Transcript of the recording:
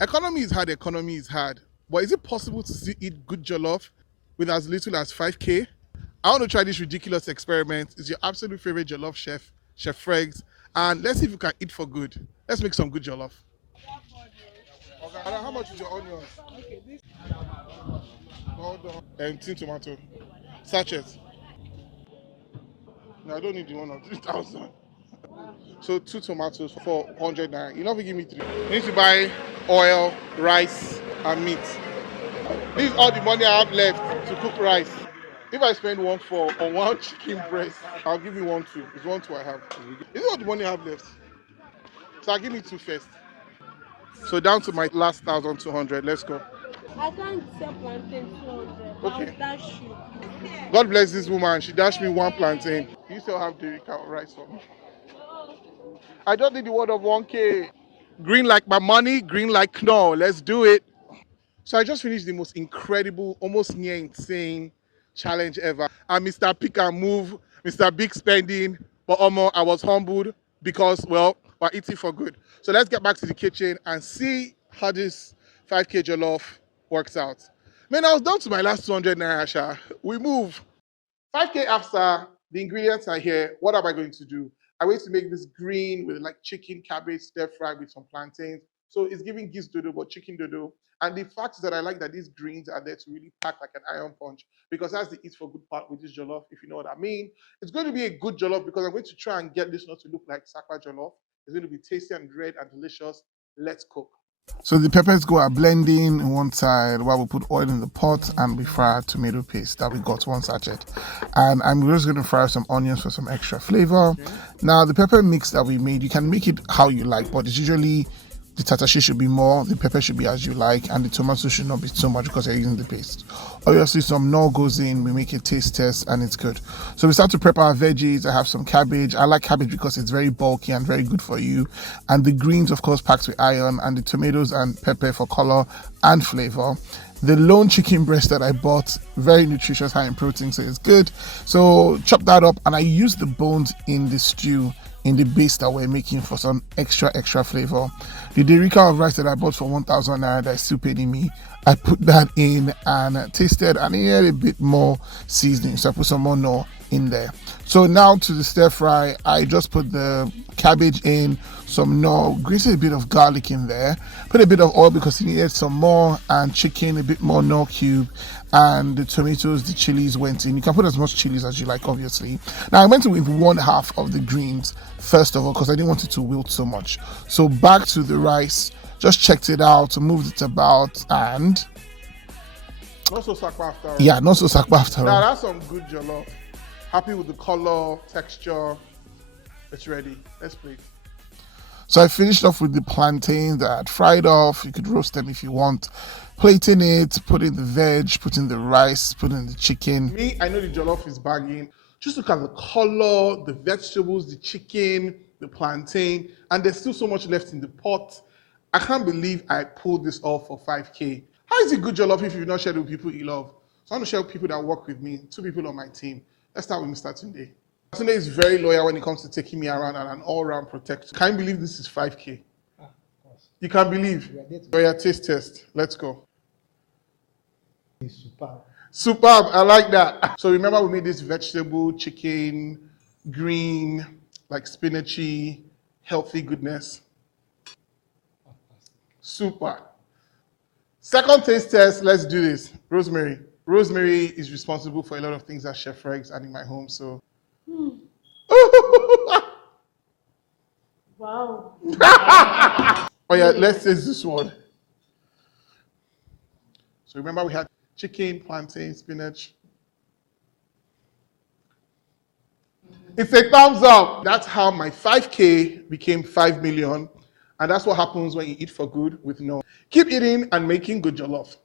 Economy is hard, economy is hard. But is it possible to still eat good jollof with as little as 5K? I want to try this ridiculous experiment. It's your absolute favorite jollof chef, Chef Freg's, and let's see if we can eat for good. Let's make some good jollof. Okay, how much is your onions? Hold on. And tin tomato. Sachet. No, I don't need the one on 3,000. So 2 tomatoes for 100 naira. You know, if you give me three. You need to buy oil, rice, and meat. This is all the money I have left to cook rice. If I spend 1 4 on one chicken breast, I'll give you 1 2. It's 1 2 I have. This is all the money I have left. So I'll give me two first. So down to my last 1,200. Let's go. I can't sell plantain 200. Okay. I'll dash you. God bless this woman. She dashed me one plantain. You still have the rice for me. I just did the word of 1K. Green like my money, green like Knorr. Let's do it. So I just finished the most incredible, almost near insane challenge ever. I'm Mr. Pick and Move, Mr. Big Spending, but I was humbled because, well, we're eating for good. So let's get back to the kitchen and see how this 5K jollof works out. Man, I was down to my last 200 naira, Sha. We move. 5K after, the ingredients are here. What am I going to do? I'm going to make this green with like chicken, cabbage, stir fry with some plantains. So it's giving geese dodo, but chicken dodo. And the fact is that I like that these greens are there to really pack like an iron punch because that's the eat for good part with this jollof, if you know what I mean. It's going to be a good jollof because I'm going to try and get this not to look like sakwa jollof. It's going to be tasty and red and delicious. Let's cook. So the peppers go are blending on one side while we put oil in the pot and we fry our tomato paste that we got one sachet. And I'm just going to fry some onions for some extra flavor. Okay. Now the pepper mix that we made, you can make it how you like, but it's usually the tatashi should be more, the pepper should be as you like, and the tomato should not be so much because you're using the paste. Obviously some Knorr goes in, we make a taste test and it's good. So we start to prep our veggies. I have some cabbage. I like cabbage because it's very bulky and very good for you. And the greens, of course, packed with iron, and the tomatoes and pepper for color and flavor. The lone chicken breast that I bought, very nutritious, high in protein, so it's good. So chop that up, and I use the bones in the stew, in the base that we're making for some extra flavor. The derica of rice that I bought for 1,000 naira that is still paying me, I put that in and tasted, and it had a bit more seasoning, so I put some more Knorr in there. So now to the stir fry, I just put the cabbage in, some Knorr, grated a bit of garlic in there, put a bit of oil because it needed some more, and chicken, a bit more Knorr cube, and the tomatoes, the chilies went in. You can put as much chilies as you like, obviously. Now I went with 1/2 of the greens first of all because I didn't want it to wilt so much. So back to the rice, just checked it out, moved it about, and not so sakpa after all. Yeah, not so sakpa after all. Now that's some good jollof. Happy with the color, texture. It's ready. Let's plate. So I finished off with the plantains that I had fried off. You could roast them if you want. Plating it, put in the veg, put in the rice, put in the chicken. Me, I know the jollof is bagging. Just look at the color, the vegetables, the chicken, the plantain, and there's still so much left in the pot. I can't believe I pulled this off for 5K. How is it good jollof if you've not shared it with people you love? So I want to share with people that work with me, 2 people on my team. Let's start with Mr. Tunde. Tunde is very loyal when it comes to taking me around and an all-round protector. Can you believe this is 5K? You can believe? Oh yeah, taste test. Let's go. Superb. Superb, I like that. So remember we made this vegetable, chicken, green, like spinachy, healthy goodness. Super. Second taste test, let's do this. Rosemary. Rosemary is responsible for a lot of things at Chef Regs and in my home, so. Wow. Oh yeah, let's taste this one. So remember we had chicken, plantain, spinach. It's a thumbs up. That's how my 5K became 5 million. And that's what happens when you eat for good with Knorr. Keep eating and making good jollof.